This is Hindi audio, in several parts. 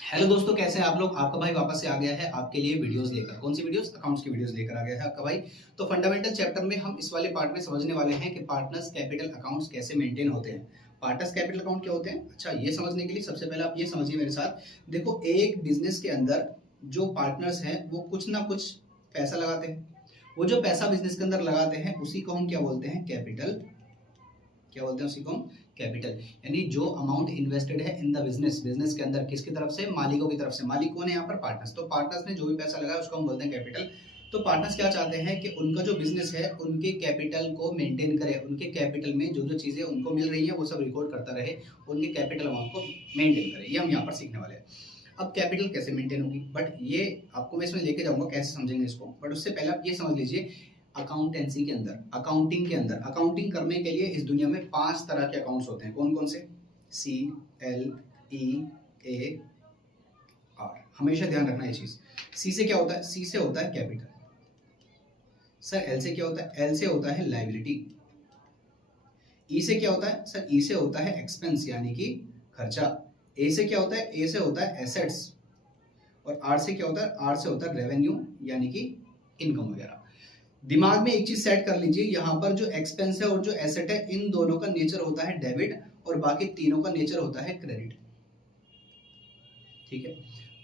हेलो दोस्तों, कैसे हैं आप लोग। आपका भाई वापस से आ गया है आपके लिए वीडियोस लेकर। कौन सी वीडियोस? अकाउंट्स की वीडियोस लेकर आ गया है आपका भाई। तो फंडामेंटल चैप्टर में हम इस वाले पार्ट में समझने वाले हैं कि पार्टनर्स कैपिटल अकाउंट्स कैसे मेंटेन होते हैं। पार्टनर्स कैपिटल अकाउंट क्या होते हैं? अच्छा, ये समझने के लिए सबसे पहले आप ये समझिए मेरे साथ। देखो, एक बिजनेस के अंदर जो पार्टनर्स हैं वो कुछ ना कुछ पैसा लगाते हैं। वो जो पैसा बिजनेस के अंदर लगाते हैं उसी को हम क्या बोलते हैं? कैपिटल। क्या बोलते हैं उसी को? कैपिटल। यानी जो अमाउंट इन्वेस्टेड है इन द बिजनेस, बिजनेस के अंदर किसकी तरफ से? मालिकों की तरफ से। मालिक कौन है यहाँ पर? पार्टनर्स। तो पार्टनर्स ने जो भी पैसा लगाया उसको हम बोलते हैं कैपिटल। तो पार्टनर्स क्या चाहते हैं कि उनका जो बिजनेस है उनके कैपिटल को मेंटेन करे, उनके कैपिटल में जो जो चीजें उनको मिल रही है वो सब रिकॉर्ड करता रहे, उनके कैपिटल अमाउंट को मेंटेन करे। ये हम यहाँ पर सीखने वाले हैं। अब कैपिटल कैसे मेंटेन होगी, बट ये आपको मैं इसमें लेके जाऊंगा कैसे समझेंगे इसको। बट उससे पहले आप ये समझ लीजिए, अकाउंटेंसी के अंदर, अकाउंटिंग के अंदर, अकाउंटिंग करने के लिए इस दुनिया में 5 तरह के अकाउंट्स होते हैं। कौन कौन से? सी, एल, ई, ए, आर। हमेशा ध्यान रखना ये चीज। सी से क्या होता है? सी से होता है कैपिटल। सर एल से क्या होता है? एल से होता है लायबिलिटी। ई से क्या होता है? सर ई से होता है एक्सपेंस यानी कि खर्चा। ए से क्या होता है? ए से होता है एसेट्स। और आर से क्या होता है? आर से होता है रेवेन्यू यानी कि इनकम वगैरह। दिमाग में एक चीज सेट कर लीजिए, यहाँ पर जो एक्सपेंस है और जो एसेट है इन दोनों का नेचर होता है डेबिट और बाकी तीनों का नेचर होता है क्रेडिट। ठीक है।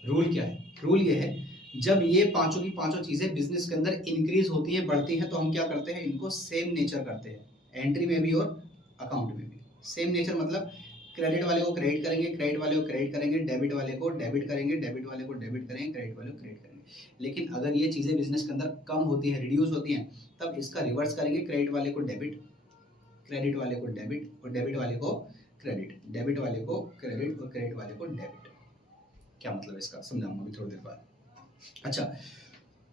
रूल क्या है? रूल ये है, जब ये पांचों की पांचों चीजें बिजनेस के अंदर इंक्रीज होती हैं, बढ़ती हैं, तो हम क्या करते हैं? इनको सेम नेचर करते हैं। एंट्री में भी और अकाउंट में भी सेम नेचर। मतलब क्रेडिट वाले को क्रेडिट करेंगे, क्रेडिट वाले को क्रेडिट करेंगे, डेबिट वाले को डेबिट करेंगे, डेबिट वाले को डेबिट करेंगे, क्रेडिट वाले को क्रेडिट करेंगे। लेकिन अगर ये चीजें बिजनेस के अंदर कम होती है, रिड्यूस होती हैं, तब इसका रिवर्स करेंगे। क्रेडिट वाले को डेबिट, क्रेडिट वाले को डेबिट और डेबिट वाले को क्रेडिट, डेबिट वाले को क्रेडिट और क्रेडिट वाले को डेबिट। क्या मतलब इसका? समझाऊंगा अभी थोड़ी देर बाद। अच्छा,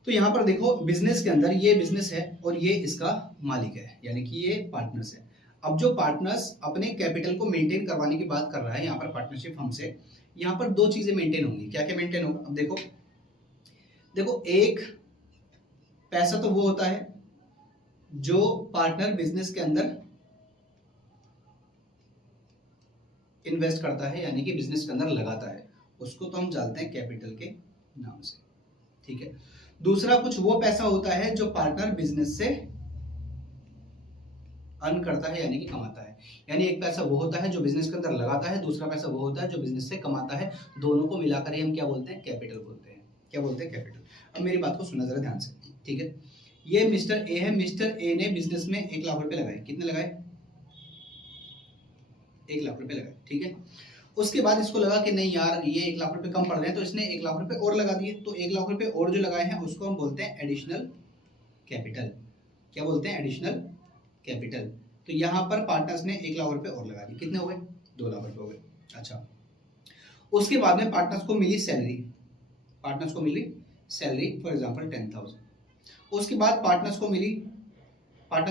तो यहाँ पर देखो, बिजनेस के अंदर ये बिजनेस है और ये इसका मालिक है, यानी कि ये पार्टनर्स है। अब जो पार्टनर्स अपने कैपिटल को मेंटेन करवाने की बात कर रहा है यहाँ पर पार्टनरशिप हमसे, यहाँ पर दो चीजें मेंटेन होंगी। क्या क्या मेंटेन होगा? अब देखो देखो, एक पैसा तो वो होता है जो पार्टनर बिजनेस के अंदर इन्वेस्ट करता है, यानी कि बिजनेस के अंदर लगाता है, उसको तो हम जानते हैं कैपिटल के नाम से। ठीक है। दूसरा कुछ वो पैसा होता है जो पार्टनर बिजनेस से अर्न करता है, यानी कि कमाता है। यानी एक पैसा वो होता है जो बिजनेस के अंदर लगाता है, दूसरा पैसा वो होता है जो बिजनेस से कमाता है। दोनों को मिलाकर ही हम क्या बोलते हैं? कैपिटल बोलते हैं। क्या बोलते हैं? कैपिटल। अब मेरी बात को सुनना जरा ध्यान से। ठीक है। ये मिस्टर ए है। मिस्टर ए ने बिजनेस में 1,00,000 रुपए लगाए। कितने लगाए? 1,00,000 रुपए लगाए। ठीक है। उसके बाद इसको लगा कि नहीं यार, ये 1,00,000 रुपए कम पड़ रहे हैं, तो इसने 1,00,000 रुपए और लगा दिए। तो 1,00,000 रुपए और जो लगाए हैं उसको हम बोलते हैं एडिशनल कैपिटल। क्या बोलते हैं? Additional capital. तो यहाँ पर पार्टनर्स ने 1,00,000 रुपए और लगा दिए। कितने हो गए? 2,00,000 रुपए हो गए। अच्छा, उसके बाद में पार्टनर्स को मिली सैलरी। पार्टनर्स को मिली सैलरी, फॉर एग्जांपल 10,000। उसके बाद पार्टनर्स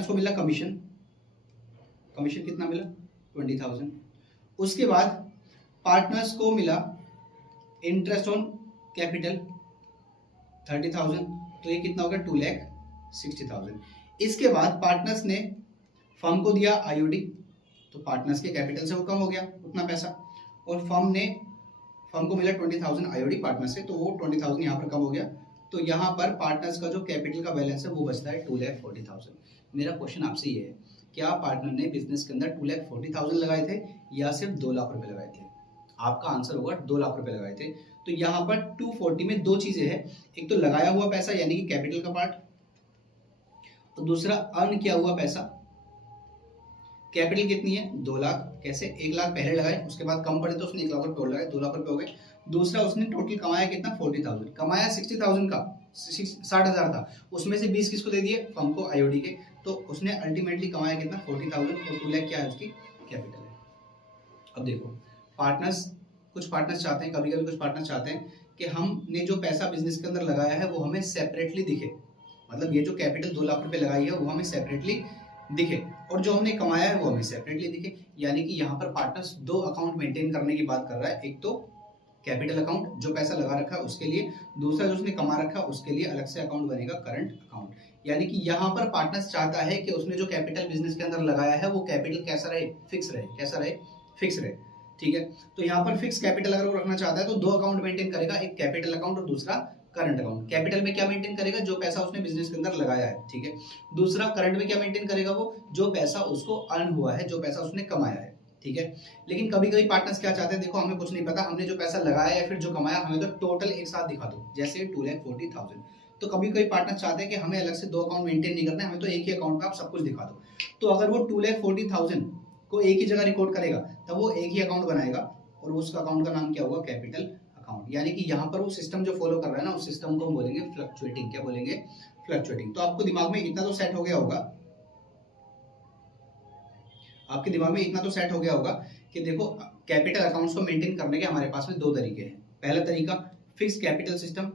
को मिला कमीशन। कमीशन कितना मिला? 20,000। उसके बाद पार्टनर्स को मिला इंटरेस्ट ऑन कैपिटल 30,000। तो ये कितना हो गया? 2,60,000। इसके बाद पार्टनर्स ने फर्म को दिया आईओडी, तो पार्टनर्स के कैपिटल से वो कम हो गया उतना पैसा। और फर्म को मिला 20,000 आईओडी पार्टनर से, तो वो 20,000 यहाँ पर कम हो गया। तो यहाँ पर पार्टनर्स का जो कैपिटल का बैलेंस है वो बचता है 2,40,000। मेरा क्वेश्चन आपसे ये है, क्या पार्टनर ने बिजनेस के अंदर 2,40,000 लगाए थे या सिर्फ 2,00,000 रुपए लगाए थे? आपका आंसर होगा 2,00,000 रुपए लगाए थे। तो यहाँ पर 240 में दो चीजें हैं, एक तो लगाया हुआ पैसा यानी कि कैपिटल का पार्ट, और दूसरा अर्न किया हुआ पैसा। कैपिटल कितनी है? 2,00,000। कैसे? 1,00,000 पहले लगाए, उसके बाद कम पड़े तो उसने 1,00,000 रुपए और लगाए, 2,00,000 रुपए हो गए। दूसरा, उसने टोटल कमाया कितना? 40,000। कमाया 60,000 का, 60,000 था, उसमें से 20 किसको दे दिए? फर्म को, आईओडी के। तो उसने अल्टीमेटली कमाया कितना? 40,000। और 2,00,000 क्या है? उसकी कैपिटल है। अब देखो, पार्टनर्स, कुछ पार्टनर्स चाहते हैं, कभी कभी कुछ पार्टनर्स चाहते हैं कि हमने जो पैसा बिजनेस के अंदर लगाया है वो हमें सेपरेटली दिखे। मतलब ये जो कैपिटल 2,00,000 रुपए लगाई है वो हमें सेपरेटली दिखे, और जो हमने कमाया है वो हमें सेपरेटली दिखे। यानी कि यहाँ पर पार्टनर्स दो अकाउंट मेंटेन करने की बात कर रहा है। एक तो कैपिटल अकाउंट जो पैसा लगा रखा है उसके लिए, दूसरा जो उसने कमा रखा है उसके लिए अलग से अकाउंट बनेगा, करंट अकाउंट। यानी कि यहाँ पर पार्टनर्स चाहता है कि उसने जो कैपिटल बिजनेस के अंदर लगाया है वो कैपिटल कैसा रहे? फिक्स रहे। कैसा रहे? फिक्स रहे। ठीक है। तो यहाँ पर फिक्स कैपिटल अगर वो रखना चाहता है तो दो अकाउंट मेंटेन करेगा, एक कैपिटल अकाउंट और दूसरा करंट अकाउंट। कैपिटल में क्या मेंटेन करेगा, जो पैसा उसने बिजनेस के अंदर लगाया है, ठीक है। दूसरा करंट में क्या मेंटेन करेगा, वो जो पैसा उसको अर्न हुआ है, जो पैसा उसने कमाया है, ठीक है। लेकिन कभी कभी पार्टनर्स क्या चाहते हैं, देखो हमें कुछ नहीं पता, हमने जो पैसा लगाया या फिर जो कमाया, हमें तो टोटल एक साथ दिखा दो, जैसे 2,40,000। तो कभी कभी पार्टनर्स चाहते हैं कि हमें अलग से दो अकाउंट मेंटेन नहीं करना है, हमें तो एक ही अकाउंट पे आप सब कुछ दिखा दो। तो अगर वो 2,40,000 को एक ही जगह रिकॉर्ड करेगा, तब वो एक ही अकाउंट बनाएगा और उसका अकाउंट का नाम क्या होगा, कैपिटल अकाउंट। यानी कि यहाँ पर वो सिस्टम जो फॉलो कर रहा है ना, उस सिस्टम को हम बोलेंगे फ्लक्चुएटिंग। क्या बोलेंगे, फ्लक्चुएटिंग। तो आपको दिमाग में इतना तो सेट हो गया होगा, आपके दिमाग में इतना तो सेट हो गया होगा कि देखो कैपिटल अकाउंट्स को मेंटेन करने के हमारे पास में दो तरीके हैं। पहला तरीका फिक्स कैपिटल सिस्टम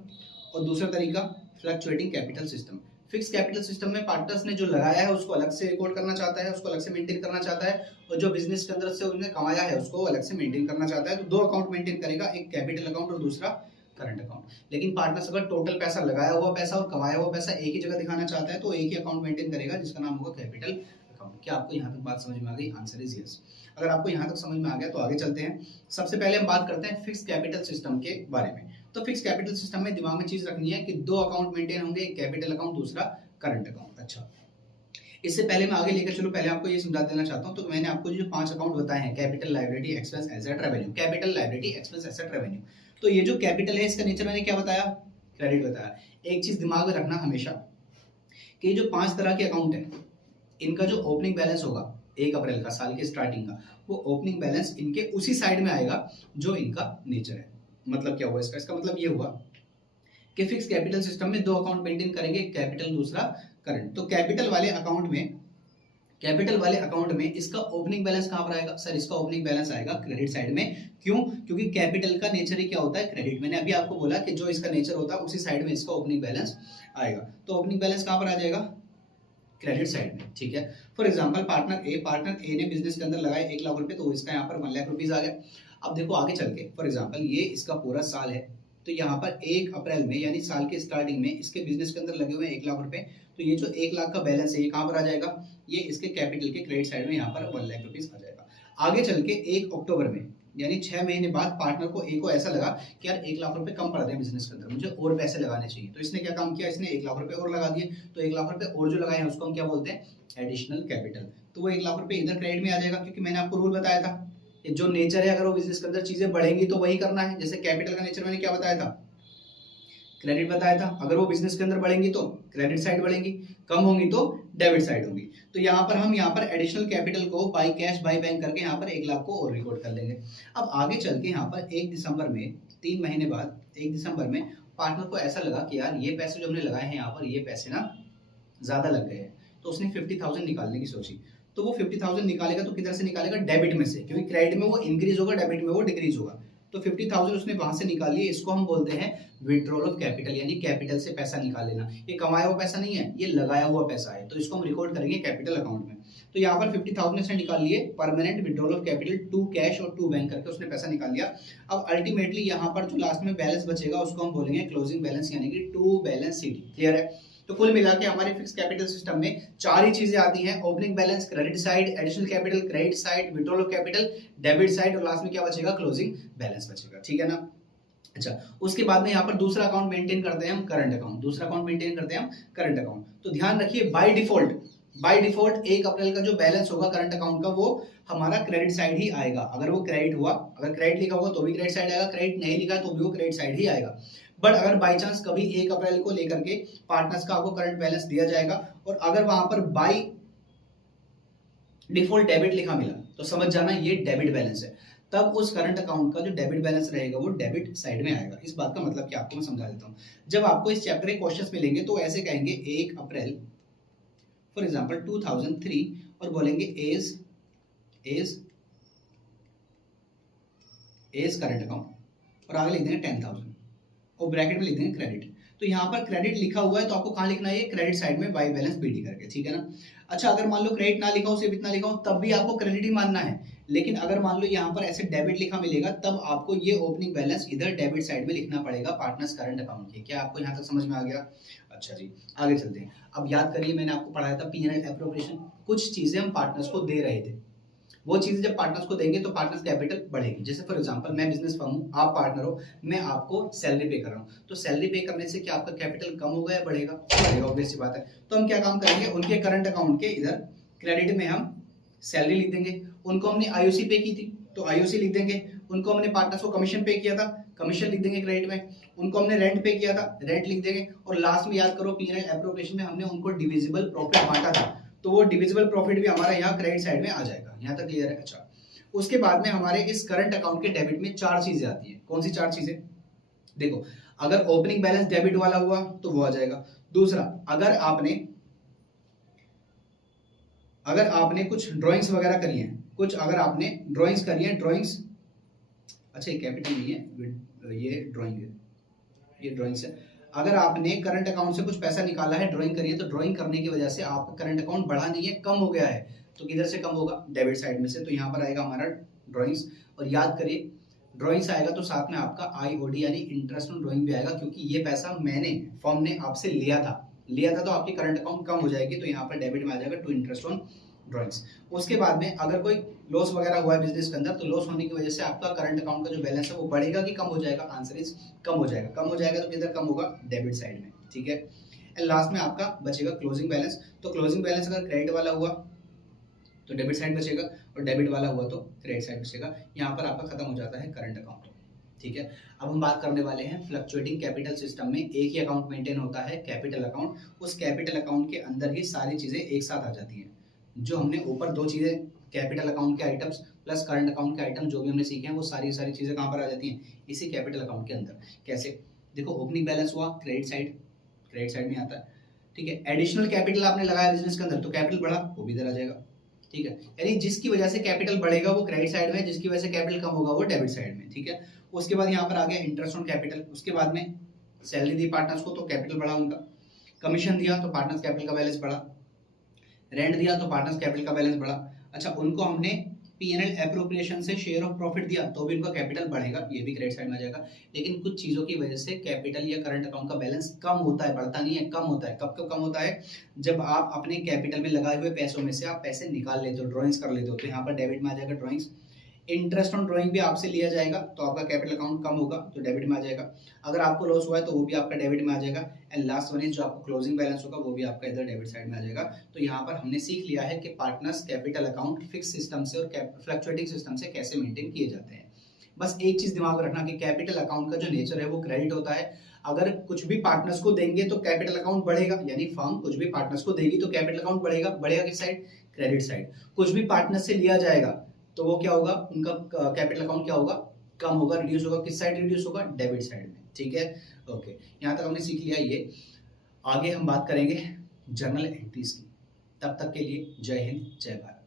और दूसरा तरीका fluctuating capital system. Fix capital system में पार्टनर्स ने जो लगाया है उसको अलग से रिकॉर्ड करना चाहता है, उसको अलग से मेंटेन करना चाहता है, और जो बिजनेस के अंदर से उन्होंने कमाया है उसको अलग से मेंटेन करना चाहता है। तो दो अकाउंट मेंटेन करेगा, एक कैपिटल अकाउंट और दूसरा करंट अकाउंट। लेकिन पार्टनर्स अगर टोटल पैसा, लगाया हुआ पैसा और कमाया हुआ पैसा एक ही जगह दिखाना चाहता है तो एक ही अकाउंट मेंटेन करेगा जिसका नाम होगा कैपिटल अकाउंट। क्या आपको यहाँ तक बात समझ में आ गई? Answer is yes. अगर आपको यहाँ तक समझ में आ गया तो आगे चलते हैं। सबसे पहले हम बात करते हैं फिक्स कैपिटल सिस्टम के बारे में। तो फिक्स कैपिटल सिस्टम में दिमाग में चीज रखनी है कि दो अकाउंट मेंटेन होंगे, एक कैपिटल अकाउंट, दूसरा करंट अकाउंट। अच्छा, इससे पहले मैं आगे लेकर चलूं, पहले आपको ये समझा देना चाहता हूं। तो मैंने आपको जो 5 अकाउंट बताए हैं, capital, liability, expense, asset, revenue. Capital, liability, expense, asset, revenue. तो ये जो कैपिटल है इसका नेचर मैंने क्या बताया, क्रेडिट बताया। एक चीज दिमाग में रखना हमेशा कि जो 5 तरह के अकाउंट है, इनका जो ओपनिंग बैलेंस होगा 1 अप्रैल का, साल के स्टार्टिंग का, वो ओपनिंग बैलेंस इनके उसी साइड में आएगा जो इनका नेचर है। मतलब क्या हुआ इसका? इसका मतलब ये हुआ कि फिक्स कैपिटल सिस्टम में दो अकाउंट मेंटेन करेंगे, कैपिटल दूसरा करंट। तो कैपिटल वाले अकाउंट में इसका ओपनिंग बैलेंस कहां पर आएगा? सर इसका ओपनिंग बैलेंस आएगा क्रेडिट साइड में। क्यों? क्योंकि कैपिटल का नेचर ही क्या होता है, क्रेडिट। मैंने अभी आपको बोला कि जो इसका नेचर होता है उसी साइड में इसका ओपनिंग बैलेंस आएगा। तो ओपनिंग बैलेंस कहां पर आ जाएगा? क्रेडिट साइड में, ठीक है। फॉर एग्जांपल पार्टनर ए ने बिजनेस के अंदर लगाए 1 लाख रुपए, तो इसका यहाँ पर 1 लाख रुपीज आ गया। अब देखो आगे चल के, फॉर एग्जांपल ये इसका पूरा साल है, तो यहाँ पर 1 अप्रैल में यानी साल के स्टार्टिंग में इसके बिजनेस के अंदर लगे हुए 1 लाख रुपए, तो ये जो 1 लाख का बैलेंस है ये कहाँ पर आ जाएगा? ये इसके कैपिटल के क्रेडिट साइड में यहाँ पर 1 लाख रुपीज आ जाएगा। आगे चल के 1 अक्टूबर में यानी 6 महीने बाद पार्टनर को ए को ऐसा लगा कि यार 1 लाख रुपए कम पड़ रहे हैं बिजनेस के अंदर, मुझे और पैसे लगाने चाहिए। तो इसने क्या काम किया, इसने 1 लाख रुपए और लगा दिए। तो 1 लाख रुपए और जो लगाए हैं उसको हम क्या बोलते हैं? Additional capital. तो वो 1 लाख रुपए इधर क्रेडिट में आ जाएगा, क्योंकि मैंने आपको रूल बताया था जो नेचर है, अगर वो बिजनेस के अंदर चीजें बढ़ेंगी तो वही करना है। जैसे कैपिटल का नेचर मैंने क्या बताया था, क्रेडिट बताया था। अगर वो बिजनेस के अंदर बढ़ेंगी तो क्रेडिट साइड बढ़ेंगी, कम होंगी तो डेबिट साइड होंगी। तो यहाँ पर हम एडिशनल कैपिटल को बाई कैश बाई बैंक करके यहाँ पर 1 लाख को और रिकॉर्ड कर लेंगे। अब आगे चल के यहाँ पर 1 दिसंबर में 3 महीने बाद 1 दिसंबर में पार्टनर को ऐसा लगा कि यार ये पैसे जो हमने लगाए हैं यहाँ पर, ये पैसे ना ज्यादा लग गए हैं। तो उसने 50,000 निकालने की सोची। तो वो 50,000 निकालेगा तो किधर से निकालेगा? डेबिट में से, क्योंकि क्रेडिट में वो इंक्रीज होगा, डेबिट में वो डिक्रीज होगा। तो 50,000 उसने वहां से निकाल लिया। इसको हम बोलते हैं विड्रॉल ऑफ कैपिटल, यानी कैपिटल से पैसा निकाल लेना। ये कमाया हुआ पैसा नहीं है, ये लगाया हुआ पैसा है, तो इसको हम रिकॉर्ड करेंगे कैपिटल अकाउंट में। तो यहाँ पर 50,000 उसने निकाल लिए, permanent withdrawal of capital to cash और टू बैंक करके उसने पैसा निकाल लिया। अब अल्टीमेटली यहाँ पर जो लास्ट में बैलेंस बचेगा उसको हम बोलेंगे क्लोजिंग बैलेंस, यानी कि टू बैलेंस शीट। क्लियर है? तो कुल मिला के हमारे फिक्स कैपिटल सिस्टम में 4 ही चीजें आती हैं, opening balance, credit side, additional capital, credit side, withdrawal of capital, debit side, और लास्ट में क्या बचेगा? क्लोजिंग बैलेंस बचेगा। ठीक है ना? अच्छा, उसके बाद में यहाँ पर दूसरा अकाउंट मेंटेन करते हैं हम, करंट अकाउंट। दूसरा अकाउंट मेंटेन करते हैं हम, करंट अकाउंट। तो ध्यान रखिए, बाय डिफॉल्ट 1 अप्रैल का जो बैलेंस होगा करंट अकाउंट का, वो हमारा क्रेडिट साइड ही आएगा। अगर वो क्रेडिट हुआ, अगर क्रेडिट लिखा होगा तो भी क्रेडिट साइड आएगा, क्रेडिट नहीं लिखा तो भी वो क्रेडिट साइड ही आएगा। बट अगर बाई चांस कभी 1 अप्रैल को लेकर के पार्टनर्स का आपको करंट बैलेंस दिया जाएगा और अगर वहां पर बाई डिफॉल्ट डेबिट लिखा मिला, तो समझ जाना ये डेबिट बैलेंस है। तब उस करंट अकाउंट का जो डेबिट बैलेंस रहेगा वो डेबिट साइड में आएगा। इस बात का मतलब क्या आपको मैं समझा देता हूँ। जब आपको इस चैप्टर के क्वेश्चंस मिलेंगे तो ऐसे कहेंगे 1 अप्रैल फॉर एग्जांपल 2003 और बोलेंगे एज करंट अकाउंट और आगे लिख देंगे 10,000 और ब्रैकेट में लिख देंगे क्रेडिट। तो यहाँ पर क्रेडिट लिखा हुआ है तो आपको कहाँ लिखना है? क्रेडिट साइड में बाई बैलेंस बीडी करके। ठीक है ना? अच्छा, अगर मान लो क्रेडिट ना लिखा हो, सिर्फ इतना लिखा हो, तब भी आपको क्रेडिट ही मानना है। लेकिन अगर मान लो यहाँ पर ऐसे डेबिट लिखा मिलेगा, तब आपको ये ओपनिंग बैलेंस इधर डेबिट साइड में लिखना पड़ेगा पार्टनर्स करंट अकाउंट के। क्या आपको यहाँ तक समझ में आ गया? अच्छा जी, आगे चलते हैं। अब याद करिए, मैंने आपको पढ़ाया था P&L एप्रोप्रिएशन। कुछ चीजें हम पार्टनर्स को दे रहे थे, वो चीजें जब पार्टनर्स को देंगे तो पार्टनर्स कैपिटल बढ़ेगी। जैसे फॉर एग्जांपल मैं बिजनेस फर्म हूँ, आप पार्टनर हो, मैं आपको सैलरी पे कर रहा हूँ, तो सैलरी पे करने से क्या आपका कैपिटल कम होगा या बढ़ेगा? बढ़ेगा, ऑब्वियस सी बात है। तो हम क्या काम करेंगे, उनके करंट अकाउंट के इधर क्रेडिट में हम सैलरी लिख देंगे। उनको हमने आईओसी पे की थी तो आईओसी लिख देंगे। उनको हमने पार्टनर्स को कमीशन पे किया था, कमीशन लिख देंगे क्रेडिट में। उनको हमने रेंट पे किया था, रेंट लिख देंगे। और लास्ट में याद करो पी&एल एप्रोप्रिएशन में हमने उनको डिविजिबल प्रॉफिट बांटा था, तो वो डिविजिबल प्रॉफिट भी हमारा यहाँ क्रेडिट साइड में आ जाएगा। यहाँ तक क्लियर है? अच्छा, उसके बाद में हमारे इस करंट अकाउंट के डेबिट में 4 चीजें आती हैं। कौन सी 4 चीजें? देखो, अगर ओपनिंग बैलेंस डेबिट वाला हुआ तो वो आ जाएगा। दूसरा, अगर आपने कुछ ड्राइंग्स वगैरह करी हैं, अगर आपने ड्राइंग्स करी हैं, ड्राइंग्स, अच्छा ये कैपिटल नहीं है, ये ड्राइंग है, ये ड्राइंग्स है। अगर आपने करंट अकाउंट से कुछ पैसा निकाला है, ड्राइंग करी है, तो ड्राइंग करने की वजह से आपका करंट अकाउंट बढ़ा नहीं है, कम हो गया है, तो किधर से कम होगा? डेबिट साइड में से। तो यहाँ पर आएगा हमारा ड्राइंग्स। और याद करिए, ड्राइंग्स आएगा तो साथ में आपका आईओडी यानी इंटरेस्ट ऑन ड्राइंग भी आएगा, क्योंकि ये पैसा फर्म ने आपसे लिया था तो आपकी करंट अकाउंट कम हो जाएगी, तो यहाँ पर डेबिट में आ जाएगा टू इंटरेस्ट ऑन ड्राइंग्स। उसके बाद में अगर कोई लॉस वगैरह हुआ है बिजनेस के अंदर, तो लॉस होने की वजह से आपका करंट अकाउंट का जो बैलेंस है वो बढ़ेगा कि कम हो जाएगा? आंसर इज कम हो जाएगा। कम हो जाएगा तो किधर कम होगा? डेबिट साइड में, ठीक है। एंड लास्ट में आपका बचेगा क्लोजिंग बैलेंस। तो क्लोजिंग बैलेंस अगर क्रेडिट वाला हुआ तो डेबिट साइड बचेगा, और डेबिट वाला हुआ तो क्रेडिट साइड बचेगा। यहाँ पर आपका खत्म हो जाता है करंट अकाउंट, ठीक है। अब हम बात करने वाले हैं फ्लक्चुएटिंग कैपिटल सिस्टम में एक ही अकाउंट मेंटेन होता है, कैपिटल अकाउंट। उस कैपिटल अकाउंट के अंदर ही सारी चीजें एक साथ आ जाती हैं। जो हमने ऊपर 2 चीजें कैपिटल अकाउंट के आइटम्स प्लस करंट अकाउंट के आइटम जो भी हमने सीखे हैं, वो सारी चीजें कहाँ पर आ जाती हैं? इसी कैपिटल अकाउंट के अंदर। कैसे? देखो, ओपनिंग बैलेंस हुआ क्रेडिट साइड में आता है, ठीक है। एडिशनल कैपिटल आपने लगाया बिजनेस के अंदर तो कैपिटल बढ़ा, वो भी इधर आ जाएगा, ठीक है। यानी जिसकी वजह से कैपिटल बढ़ेगा वो क्रेडिट साइड में, जिसकी वजह से कैपिटल कम होगा वो डेबिट साइड में, ठीक है। उसके बाद यहाँ पर आ गया इंटरेस्ट ऑन कैपिटल। उसके बाद में सैलरी दी पार्टनर्स को तो कैपिटल बढ़ा उनका, कमीशन दिया तो पार्टनर्स कैपिटल का बैलेंस बढ़ा, रेंट दिया तो पार्टनर्स कैपिटल का बैलेंस बढ़ा। अच्छा, उनको हमने पी&एल एप्रोप्रिएशन से शेयर ऑफ प्रॉफिट दिया तो भी उनका कैपिटल बढ़ेगा, ये भी क्रेडिट साइड में आ जाएगा। लेकिन कुछ चीजों की वजह से कैपिटल या करंट अकाउंट का बैलेंस कम होता है, बढ़ता नहीं है, कम होता है। कब कब कम होता है? जब आप अपने कैपिटल में लगाए हुए पैसों में से आप पैसे निकाल लेते हो, ड्रॉइंग्स कर लेते हो, तो यहाँ पर डेबिट में आ जाएगा ड्रॉइंग्स। इंटरेस्ट ऑन ड्राइंग भी आपसे लिया जाएगा तो आपका कैपिटल अकाउंट कम होगा तो डेबिट में आ जाएगा। अगर आपको लॉस हुआ है तो वो भी आपका डेबिट में आ जाएगा। एंड लास्ट वन इज जो आपका क्लोजिंग बैलेंस होगा वो भी आपका इधर डेबिट साइड में आ जाएगा। तो यहाँ पर हमने सीख लिया है कि partners capital account fix system से और फ्लक्चुएटिंग सिस्टम से कैसे मेंटेन किए जाते हैं। बस एक चीज दिमाग में रखना कि कैपिटल अकाउंट का जो नेचर है वो क्रेडिट होता है। अगर कुछ भी पार्टनर्स को देंगे तो कैपिटल अकाउंट बढ़ेगा, यानी फर्म कुछ भी पार्टनर्स को देगी तो कैपिटल अकाउंट बढ़ेगा। बढ़ेगा किस साइड? Credit side. कुछ भी पार्टनर से लिया जाएगा तो वो क्या होगा? उनका कैपिटल अकाउंट क्या होगा? कम होगा, रिड्यूस होगा। किस साइड रिड्यूस होगा? डेबिट साइड में, ठीक है। ओके, यहाँ तक हमने सीख लिया ये। आगे हम बात करेंगे जर्नल एंट्रीज की। तब तक के लिए जय हिंद, जय भारत।